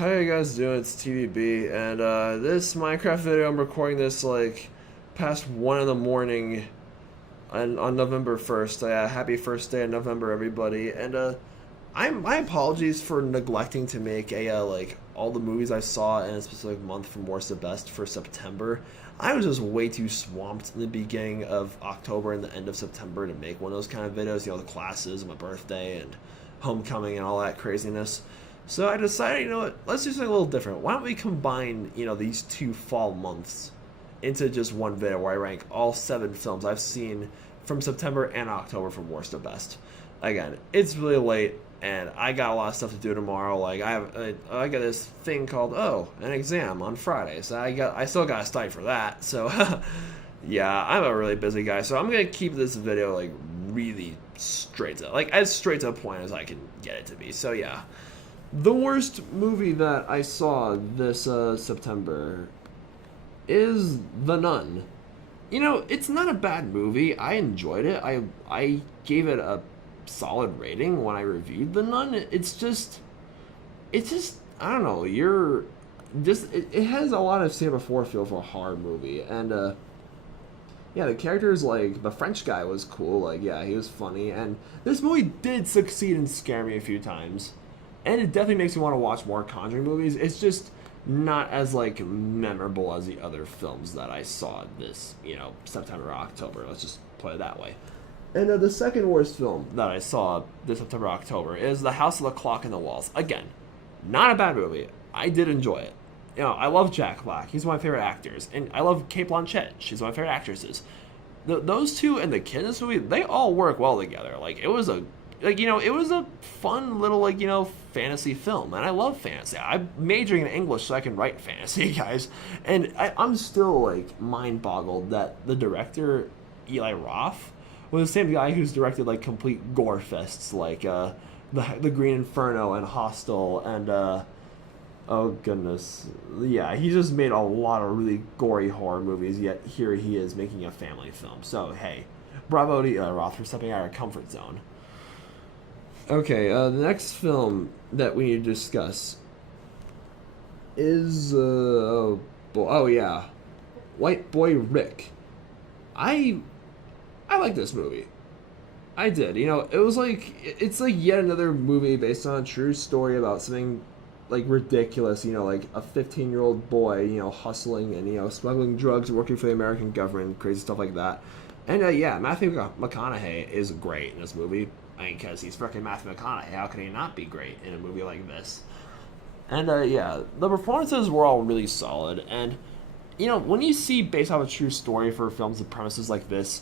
how you guys doing? It's TVB, and this Minecraft video, I'm recording this like past 1 in the morning on November 1st. Happy first day of November, everybody. And my apologies for neglecting to make like all the movies I saw in a specific month from worst to best for September. I was just way too swamped in the beginning of October and the end of September to make one of those kind of videos. You know, the classes, my birthday, and homecoming, and all that craziness. So I decided, you know what, let's do something a little different. Why don't we combine, these two fall months into just one video where I rank all 7 films I've seen from September and October from worst to best. Again, it's really late, and I got a lot of stuff to do tomorrow. Like I got this thing called an exam on Friday, so I still got to study for that. So yeah, I'm a really busy guy, so I'm gonna keep this video like really as straight to the point as I can get it to be. So yeah. The worst movie that I saw this September is The Nun. It's not a bad movie. I enjoyed it. I gave it a solid rating when I reviewed The Nun. It's just I don't know. It has a lot of say before feel for a horror movie, and yeah, the characters, like the French guy was cool. Like, yeah, he was funny, and this movie did succeed in scaring me a few times. And it definitely makes me want to watch more Conjuring movies. It's just not as, like, memorable as the other films that I saw this, September or October. Let's just put it that way. And the second worst film that I saw this September or October is The House of the Clock in the Walls. Again, not a bad movie. I did enjoy it. I love Jack Black. He's one of my favorite actors. And I love Cate Blanchett. She's one of my favorite actresses. Those two and the kid in this movie, they all work well together. It was a fun little, fantasy film. And I love fantasy. I'm majoring in English so I can write fantasy, guys. And I'm still, mind-boggled that the director, Eli Roth, was the same guy who's directed, complete gore fests, the Green Inferno and Hostel and, oh, goodness. Yeah, he just made a lot of really gory horror movies, yet here he is making a family film. So, hey, bravo to Eli Roth for stepping out of our comfort zone. Okay, the next film that we need to discuss is, White Boy Rick. I like this movie. I did. It was it's yet another movie based on a true story about something, ridiculous, a 15-year-old boy, hustling and, smuggling drugs and working for the American government, crazy stuff like that. And, Matthew McConaughey is great in this movie. Because he's freaking Matthew McConaughey. How could he not be great in a movie like this? And, the performances were all really solid. And, when you see based off a true story for films with premises like this,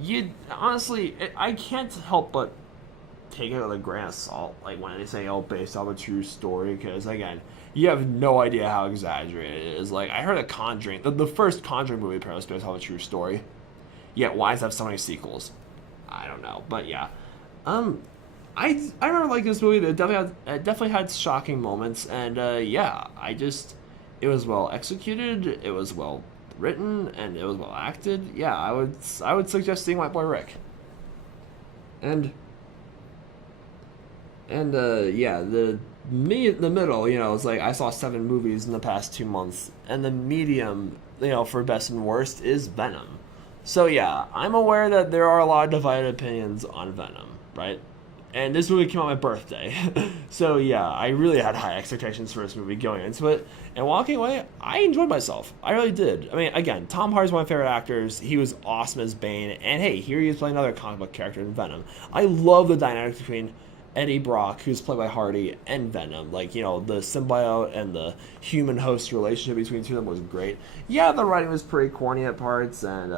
I can't help but take it with a grain of salt. When they say, based off a true story. Because, again, you have no idea how exaggerated it is. I heard a Conjuring, the first Conjuring movie premise based off a true story. Yet, why does it have so many sequels? I don't know. But, yeah. I remember this movie. It definitely had shocking moments, and it was well executed. It was well written, and it was well acted. Yeah, I would suggest seeing White Boy Rick. And the middle, it's I saw 7 movies in the past 2 months, and the medium, for best and worst is Venom. So yeah, I'm aware that there are a lot of divided opinions on Venom. Right? And this movie came out on my birthday. So yeah, I really had high expectations for this movie going into it. And walking away, I enjoyed myself. I really did. I mean, again, Tom Hardy's one of my favorite actors. He was awesome as Bane. And hey, here he is playing another comic book character in Venom. I love the dynamic between Eddie Brock, who's played by Hardy, and Venom. The symbiote and the human host relationship between the two of them was great. Yeah, the writing was pretty corny at parts, and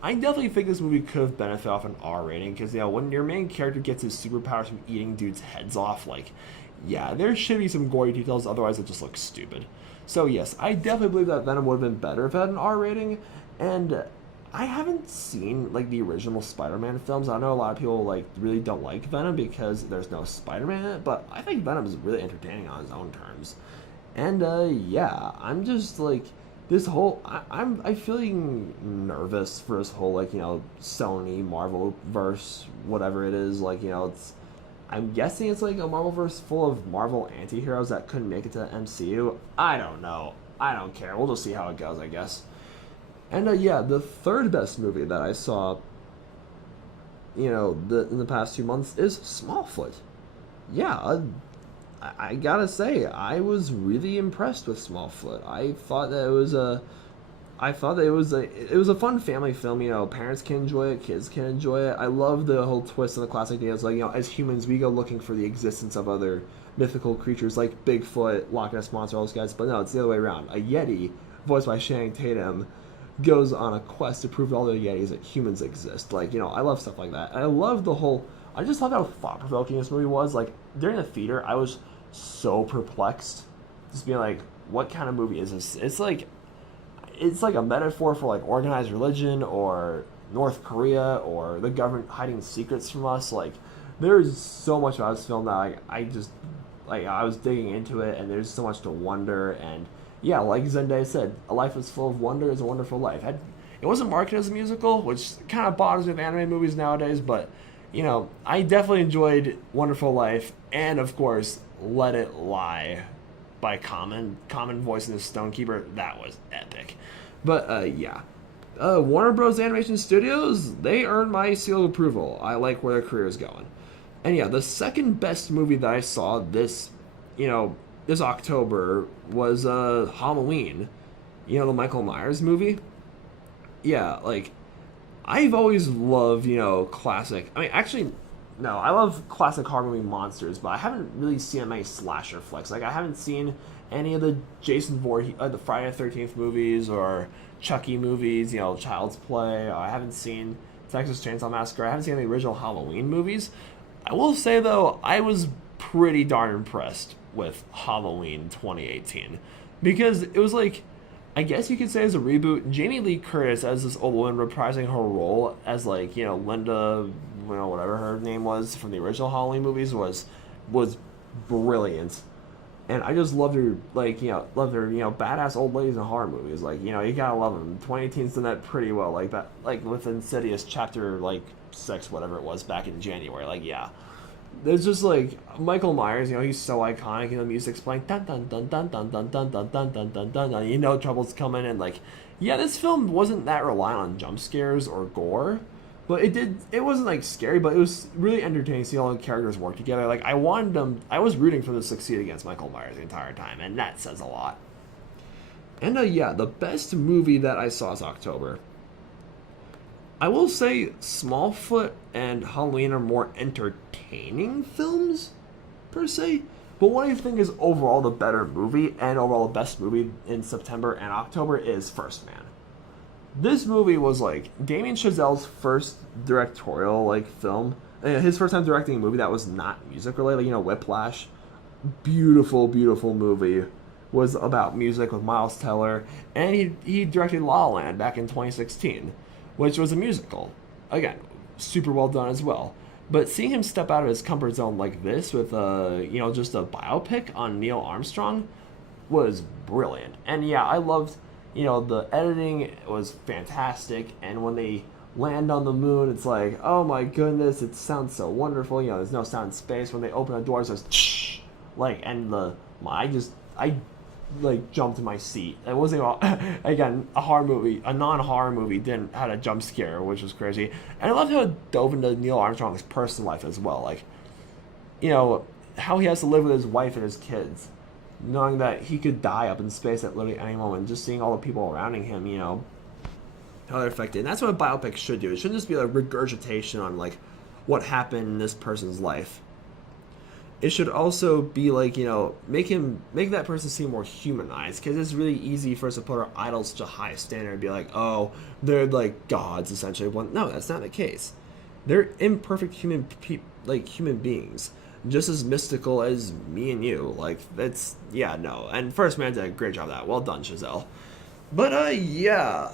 I definitely think this movie could have benefited off an R rating, because, when your main character gets his superpowers from eating dudes' heads off, there should be some gory details, otherwise it just looks stupid. So, yes, I definitely believe that Venom would have been better if it had an R rating, and I haven't seen, the original Spider-Man films. I know a lot of people, really don't like Venom because there's no Spider-Man in it, but I think Venom is really entertaining on his own terms. And, I'm just, this whole, I'm feeling nervous for this whole, Sony, Marvel verse, whatever it is, I'm guessing it's like a Marvelverse full of Marvel anti-heroes that couldn't make it to the MCU. I don't know. I don't care. We'll just see how it goes, I guess. And yeah, the third best movie that I saw, in the past 2 months is Smallfoot. Yeah, I gotta say, I was really impressed with Smallfoot. I thought that it was a fun family film. Parents can enjoy it, kids can enjoy it. I love the whole twist on the classic ideas. Like, as humans, we go looking for the existence of other mythical creatures like Bigfoot, Loch Ness Monster, all those guys. But no, it's the other way around. A Yeti, voiced by Channing Tatum, goes on a quest to prove to all the Yetis that humans exist. Like, I love stuff like that. And I love the whole. I just love how thought provoking this movie was. Like, during the theater, I was so perplexed, just being like, what kind of movie is this? It's like a metaphor for like organized religion or North Korea or the government hiding secrets from us. Like, there's so much about this film that I was digging into it, and there's so much to wonder. And yeah, like Zendaya said, a life is full of wonder is a wonderful life. It wasn't marketed as a musical, which kind of bothers me with anime movies nowadays, but I definitely enjoyed Wonderful Life, and of course, Let It Lie by Common voicing the Stonekeeper. That was epic. But yeah, Warner Bros. Animation Studios, they earned my seal of approval. I like where their career is going. And yeah, the second best movie that I saw this October was Halloween. The Michael Myers movie. Yeah, like, I've always loved, classic. I mean, actually, no, I love classic horror movie monsters, but I haven't really seen many slasher flicks. Like, I haven't seen any of the Jason Voorhees, the Friday the 13th movies, or Chucky movies, Child's Play. I haven't seen Texas Chainsaw Massacre. I haven't seen any original Halloween movies. I will say, though, I was pretty darn impressed with Halloween 2018. Because it was like, I guess you could say as a reboot, Jamie Lee Curtis as this old woman reprising her role as like, Linda, whatever her name was from the original Halloween movies was brilliant. And I just loved her, badass old ladies in horror movies. Like, you gotta love them. 2018's done that pretty well, like that, like with Insidious chapter, 6, whatever it was, back in January. Like, yeah. There's just, Michael Myers, he's so iconic, the music's playing, dun dun dun dun dun dun dun dun dun dun dun dun dun, trouble's coming, and, yeah, this film wasn't that reliant on jump scares or gore, but it wasn't, scary, but it was really entertaining to see all the characters work together. I was rooting for them to succeed against Michael Myers the entire time, and that says a lot. And, yeah, the best movie that I saw this October, I will say Smallfoot and Halloween are more entertaining films, per se. But what I think is overall the better movie and overall the best movie in September and October is First Man. This movie was Damien Chazelle's first directorial film. His first time directing a movie that was not music related, Whiplash. Beautiful, beautiful movie. Was about music with Miles Teller. And he directed La La Land back in 2016. Which was a musical. Again, super well done as well. But seeing him step out of his comfort zone like this with, just a biopic on Neil Armstrong was brilliant. And yeah, I loved, the editing was fantastic. And when they land on the moon, it's like, oh my goodness, it sounds so wonderful. There's no sound in space. When they open the door, it says, shh. I jumped in my seat. It wasn't again a horror movie, a non-horror movie didn't had a jump scare, which was crazy. And I loved how it dove into Neil Armstrong's personal life as well. How he has to live with his wife and his kids, knowing that he could die up in space at literally any moment. Just seeing all the people surrounding him, how they're affected. And that's what a biopic should do. It shouldn't just be a regurgitation on what happened in this person's life. It should also be make that person seem more humanized, because it's really easy for us to put our idols to a high standard and be like, oh, they're gods essentially. Well, no, that's not the case. They're imperfect human beings, just as mystical as me and you. And First Man did a great job of that. Well done, Chazelle. But yeah,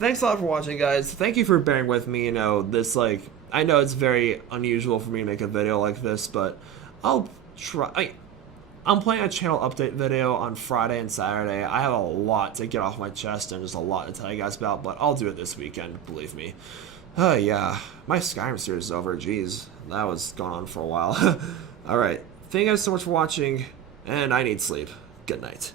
thanks a lot for watching, guys. Thank you for bearing with me. This I know it's very unusual for me to make a video like this, but I'll try. I'm playing a channel update video on Friday and Saturday. I have a lot to get off my chest and just a lot to tell you guys about, but I'll do it this weekend, believe me. Yeah, my Skyrim series is over. Jeez, that was going on for a while. Alright, thank you guys so much for watching, and I need sleep. Good night.